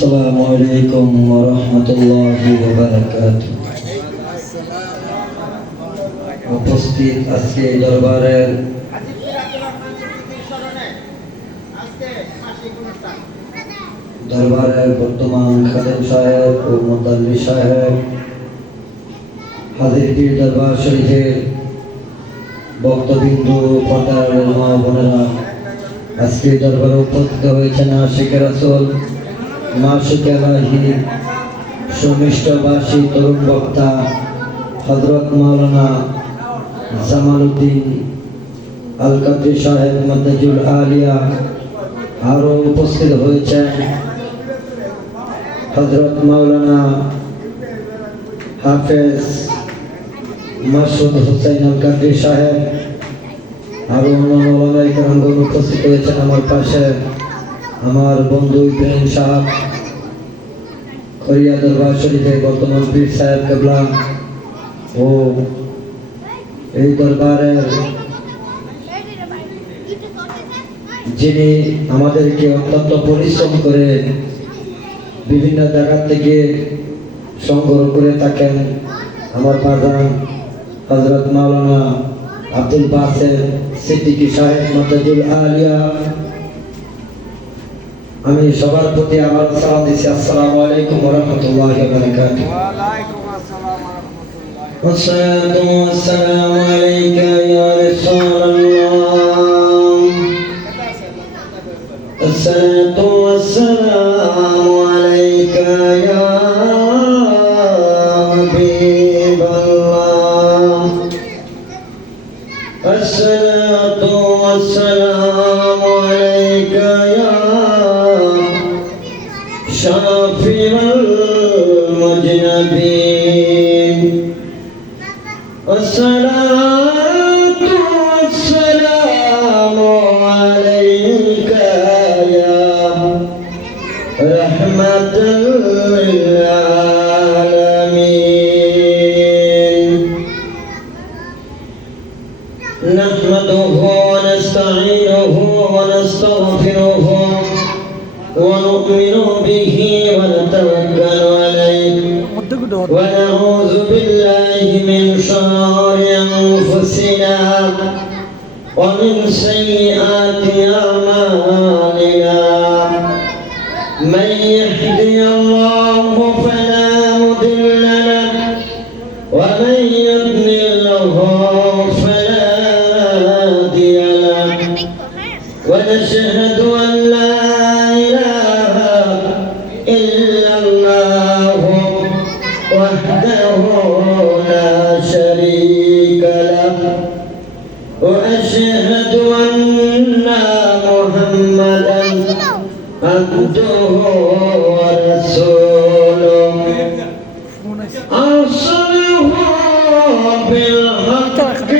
আসসালামু আলাইকুম ওয়া রাহমাতুল্লাহি ওয়া বারাকাতুহু। উপস্থিত আজকে দরবারের বর্তমান খাদেম সাহেব ও মুদাল্লি সাহেব, হাজির পীর দরবার শরীফের বক্তবৃন্দ, পর্দার মা বোনেরা, আজকে দরবারে উপস্থিত হয়েছেন আশিকে রাসূল, মাশিকে ইলাহি, সুমিষ্টভাষী তরুণ বক্তা হযরত মাওলানা জামালউদ্দিন আল কাদরি সাহেব মাদ্দাজুল আলিয়া। আরও উপস্থিত হয়েছেন হযরত মাওলানা হাফেজ মাসুদ হুসাইন আল কাদরি সাহেব। আরও অন্যান্য ওলামায়ে কেরামগণ উপস্থিত হয়েছেন। আমার পাশে আমার বন্ধু ইব্রাহিম সাহেব, খরিয়া দরবার শরীফের বর্তমান পীর সাহেব কেবলা ও এই দরবারের যিনি আমাদেরকে অত্যন্ত পরিশ্রম করে বিভিন্ন জায়গা থেকে সংগ্রহ করে থাকেন, আমার বাজান হযরত মাওলানা আব্দুল বাসের সিদ্দিকী সাহেব মাদ্দাজুল আলিয়া। আমি সবার প্রতি আমার সালাম দিচ্ছি, আসসালামু আলাইকুম ওয়া রাহমাতুল্লাহি ওয়া বারাকাতুহু। ওয়া আলাইকুম আসসালাম ওয়া রাহমাতুল্লাহি। ওয়াসসালাতু ওয়াসসালামু আলাইকা ইয়া রাসূলুল্লাহ। আসসালাতু ওয়াসসালামু আলাইকা ইয়া হাবিবাল্লাহ। আসসালাতু ওয়াসসালামু আলাইকা ইয়া শাফিউল মুজনাবিন। আসসালাতু ওয়াসসালামু আলাইকা ইয়া রাহমাতাল লিল আলামিন। নাহমাদুহু ওয়া নাস্তাঈনুহু ওয়া নাস্তাগফিরুহু ونؤمن به ونتوكل عليه ونعوذ بالله من شرور أنفسنا ومن سيئات أعمالنا. من يهدي الله فلا مضل له ومن يضلله فلا هادي له. ونشهد أن لا وحده لا شريك له وأشهد أن محمدا عبده ورسوله أرسله بالحق